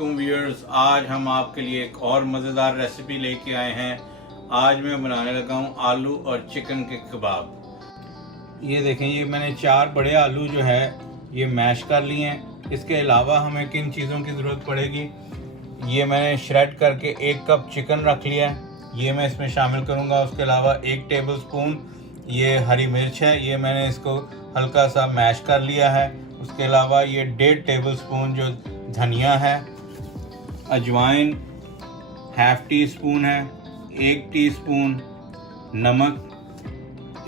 वालेकुम व्यूअर्स। आज हम आपके लिए एक और मज़ेदार रेसिपी लेके आए हैं। आज मैं बनाने लगा हूँ आलू और चिकन के कबाब। ये देखें, ये मैंने 4 बड़े आलू जो है ये मैश कर लिए हैं। इसके अलावा हमें किन चीज़ों की ज़रूरत पड़ेगी, ये मैंने श्रेड करके 1 कप चिकन रख लिया है, ये मैं इसमें शामिल करूँगा। उसके अलावा 1 टेबल स्पून ये हरी मिर्च है, ये मैंने इसको हल्का सा मैश कर लिया है। उसके अलावा ये 1.5 टेबल स्पून जो धनिया है, अजवाइन ½ टीस्पून है, 1 टीस्पून नमक,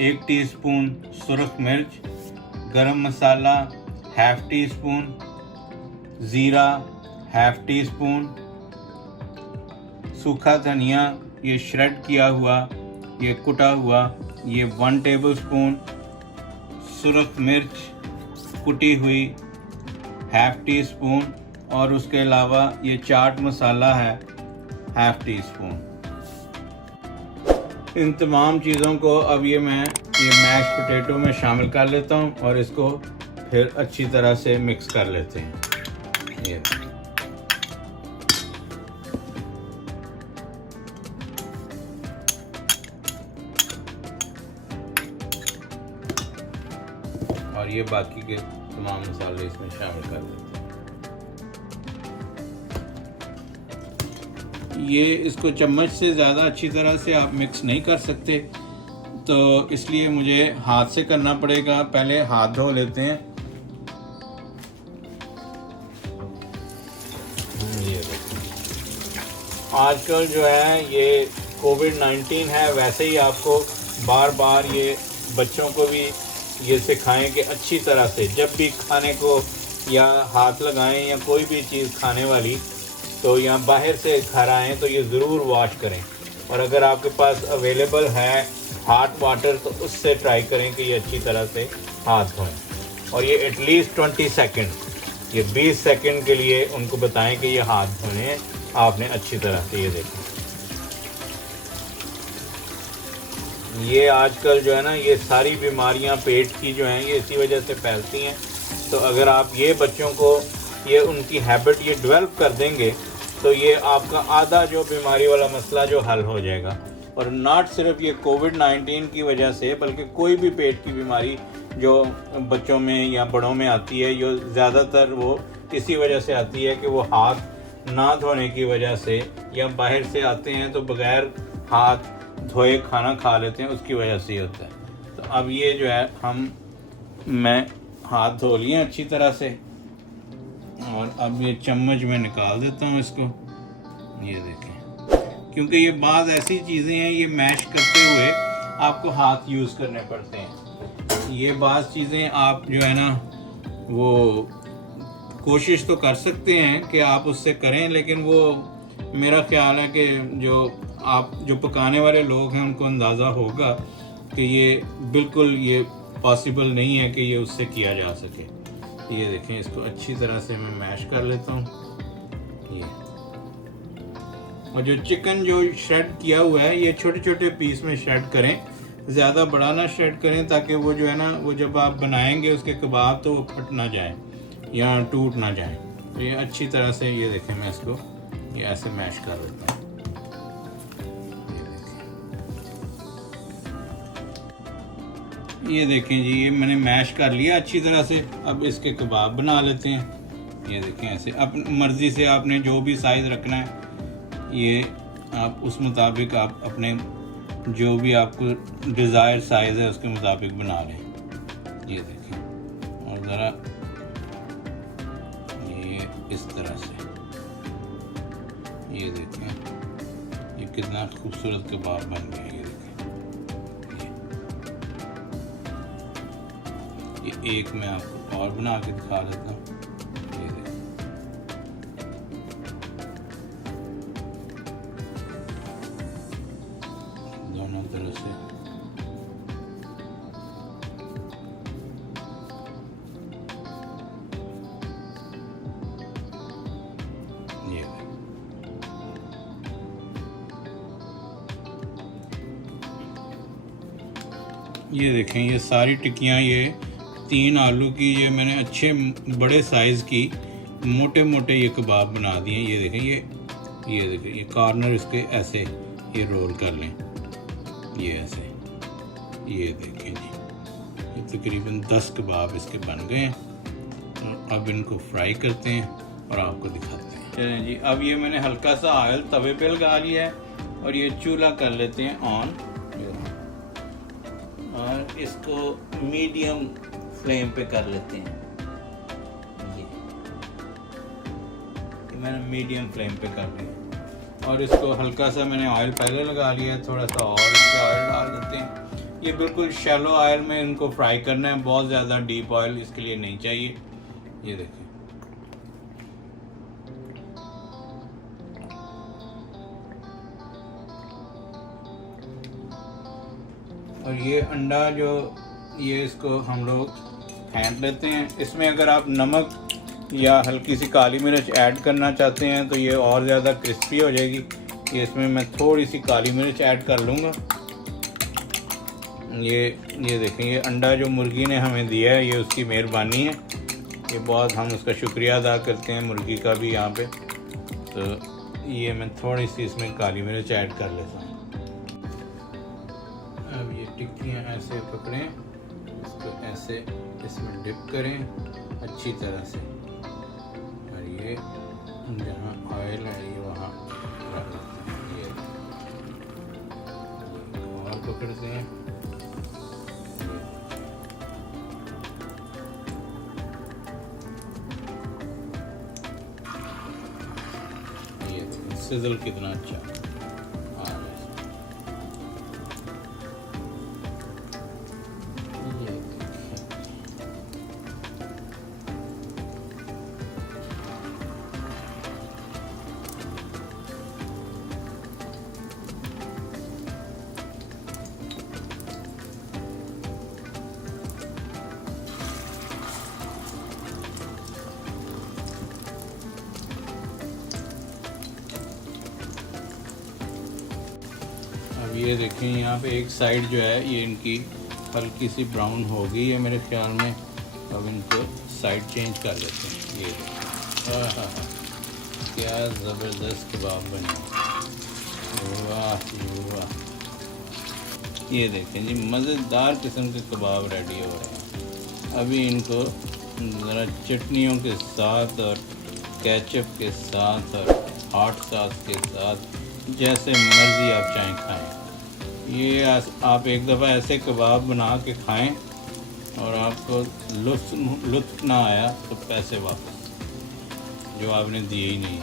1 टीस्पून सुरख मिर्च, गरम मसाला ½ टीस्पून, ज़ीरा ½ टीस्पून, सूखा धनिया ये श्रेड किया हुआ, ये कुटा हुआ, ये 1 टेबल स्पून, सुरख मिर्च कुटी हुई ½ टीस्पून, और उसके अलावा ये चाट मसाला है ½ टीस्पून। इन तमाम चीज़ों को अब ये मैश पोटैटो में शामिल कर लेता हूँ और इसको फिर अच्छी तरह से मिक्स कर लेते हैं। ये और ये बाकी के तमाम मसाले इसमें शामिल कर देते हैं। ये इसको चम्मच से ज़्यादा अच्छी तरह से आप मिक्स नहीं कर सकते, तो इसलिए मुझे हाथ से करना पड़ेगा। पहले हाथ धो लेते हैं। ये आजकल जो है ये कोविड-19 है, वैसे ही आपको बार बार ये बच्चों को भी ये सिखाएं कि अच्छी तरह से जब भी खाने को या हाथ लगाएं या कोई भी चीज़ खाने वाली, तो या बाहर से घर आएँ तो ये ज़रूर वॉश करें। और अगर आपके पास अवेलेबल है हॉट वाटर तो उससे ट्राई करें कि ये अच्छी तरह से हाथ धोएं। और ये एटलीस्ट 20 सेकंड, ये 20 सेकंड के लिए उनको बताएं कि ये हाथ धोने आपने अच्छी तरह से। ये देखें, ये आजकल जो है ना, ये सारी बीमारियां पेट की जो हैं ये इसी वजह से फैलती हैं। तो अगर आप ये बच्चों को ये उनकी हैबिट ये डेवलप कर देंगे तो ये आपका आधा जो बीमारी वाला मसला जो हल हो जाएगा। और नॉट सिर्फ ये कोविड-19 की वजह से, बल्कि कोई भी पेट की बीमारी जो बच्चों में या बड़ों में आती है, जो ज़्यादातर वो इसी वजह से आती है कि वो हाथ ना धोने की वजह से, या बाहर से आते हैं तो बग़ैर हाथ धोए खाना खा लेते हैं, उसकी वजह से होता है। तो अब ये जो है मैं हाथ धो लिए अच्छी तरह से, और अब ये चम्मच में निकाल देता हूँ इसको। ये देखें, क्योंकि ये बाज़ ऐसी चीज़ें हैं ये मैश करते हुए आपको हाथ यूज़ करने पड़ते हैं। ये बाज़ चीज़ें आप जो है ना वो कोशिश तो कर सकते हैं कि आप उससे करें, लेकिन वो मेरा ख्याल है कि जो पकाने वाले लोग हैं उनको अंदाज़ा होगा कि ये बिल्कुल ये पॉसिबल नहीं है कि ये उससे किया जा सके। ये देखें, इसको अच्छी तरह से मैं मैश कर लेता हूँ। ये और जो चिकन जो श्रेड किया हुआ है ये छोटे छोटे पीस में श्रेड करें, ज़्यादा बड़ा ना श्रेड करें, ताकि वो जो है ना वो जब आप बनाएंगे उसके कबाब तो वो फट ना जाए या टूट ना जाए। तो ये अच्छी तरह से, ये देखें, मैं इसको ये ऐसे मैश कर लेता हूँ। ये देखें जी, ये मैंने मैश कर लिया अच्छी तरह से। अब इसके कबाब बना लेते हैं। ये देखें, ऐसे अपनी मर्ज़ी से आपने जो भी साइज़ रखना है ये आप उस मुताबिक आप अपने जो भी आपको डिज़ायर साइज़ है उसके मुताबिक बना लें। ये देखें, और ज़रा ये इस तरह से, ये देखें ये कितना खूबसूरत कबाब बन गया। ये एक मैं आपको और बना के दिखा देता हूँ। ये देखिए, दोनों तरह से ये देखें, ये सारी टिक्कियाँ, ये 3 आलू की ये मैंने अच्छे बड़े साइज़ की मोटे मोटे ये कबाब बना दिए। ये देखें, ये देखें, ये कॉर्नर इसके ऐसे ये रोल कर लें, ये ऐसे, ये देखें जी, ये तकरीबन 10 कबाब इसके बन गए हैं। और अब इनको फ्राई करते हैं और आपको दिखाते हैं। चलें जी, अब ये मैंने हल्का सा ऑयल तवे पे लगा लिया है और ये चूल्हा कर लेते हैं ऑन और इसको मीडियम फ्लेम पे कर लेते हैं। मैंने मीडियम फ्लेम पे कर दिया और इसको हल्का सा मैंने ऑयल पहले लगा लिया है, थोड़ा सा और इसमें ऑयल डाल देते हैं। ये बिल्कुल शैलो ऑयल में इनको फ्राई करना है, बहुत ज़्यादा डीप ऑयल इसके लिए नहीं चाहिए। ये देखें, और ये अंडा जो ये इसको हम लोग फेंट लेते हैं। इसमें अगर आप नमक या हल्की सी काली मिर्च ऐड करना चाहते हैं तो ये और ज़्यादा क्रिस्पी हो जाएगी। ये इसमें मैं थोड़ी सी काली मिर्च ऐड कर लूँगा। ये देखें, ये अंडा जो मुर्गी ने हमें दिया है ये उसकी मेहरबानी है, ये बहुत हम उसका शुक्रिया अदा करते हैं मुर्गी का भी यहाँ पे। तो ये मैं थोड़ी सी इसमें काली मिर्च ऐड कर लेता हूँ। अब ये टिक्कियाँ ऐसे पकड़ें, इसको ऐसे इसमें डिप करें अच्छी तरह से, और ये जहाँ ऑयल है ये वहाँ रख देते हैं। ये और पकड़ते हैं, ये सिजल कितना अच्छा ये देखें, यहाँ पे एक साइड जो है ये इनकी हल्की सी ब्राउन हो गई है मेरे ख्याल में। अब इनको साइड चेंज कर लेते हैं। ये क्या ज़बरदस्त कबाब बने, वाह वाह। ये देखें जी, मज़ेदार किस्म के कबाब रेडी हो रहे हैं। अभी इनको ज़रा चटनियों के साथ और केचप के साथ और हॉट सॉस के साथ जैसे मर्ज़ी आप चाहें खाएं। ये आप एक दफ़ा ऐसे कबाब बना के खाएं और आपको लुत्फ़ ना आया तो पैसे वापस, जो आपने दिए ही नहीं।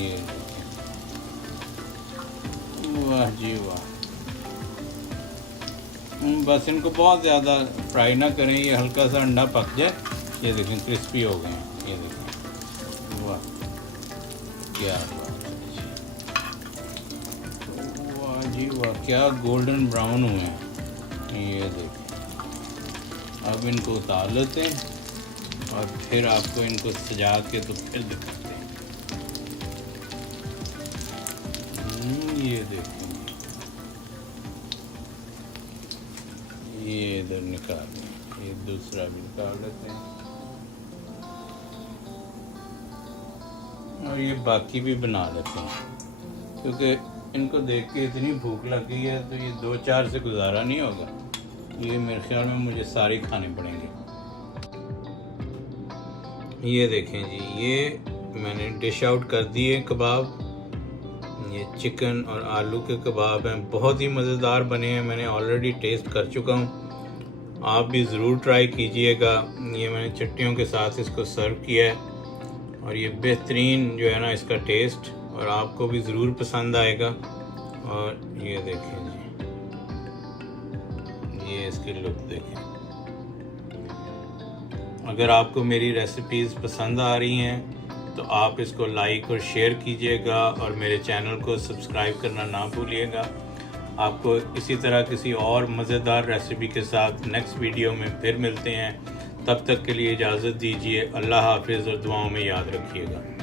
ये वाह जी वाह। बस इनको बहुत ज़्यादा फ्राई ना करें, ये हल्का सा अंडा पक जाए। ये देखें, क्रिस्पी हो गए हैं। ये देखें, वाह क्या जी वाह, क्या गोल्डन ब्राउन हुए हैं। ये देखिए, अब इनको उतार लेते हैं और फिर आपको इनको सजा के तो फिर दिखाते हैं। ये देखिए, ये इधर निकाल लें, ये दूसरा भी निकाल लेते हैं और ये बाकी भी बना लेते हैं, क्योंकि इनको देख के इतनी भूख लग गई है तो ये 2-4 से गुजारा नहीं होगा। ये मेरे ख्याल में मुझे सारे खाने पड़ेंगे। ये देखें जी, ये मैंने डिश आउट कर दिए कबाब। ये चिकन और आलू के कबाब हैं, बहुत ही मज़ेदार बने हैं। मैंने ऑलरेडी टेस्ट कर चुका हूँ, आप भी ज़रूर ट्राई कीजिएगा। ये मैंने चटनियों के साथ इसको सर्व किया है और ये बेहतरीन जो है ना इसका टेस्ट, और आपको भी ज़रूर पसंद आएगा। और ये देखें जी, ये इसकी लुक देखें। अगर आपको मेरी रेसिपीज़ पसंद आ रही हैं तो आप इसको लाइक और शेयर कीजिएगा और मेरे चैनल को सब्सक्राइब करना ना भूलिएगा। आपको इसी तरह किसी और मज़ेदार रेसिपी के साथ नेक्स्ट वीडियो में फिर मिलते हैं। तब तक के लिए इजाज़त दीजिए। अल्लाह हाफिज़ और दुआओं में याद रखिएगा।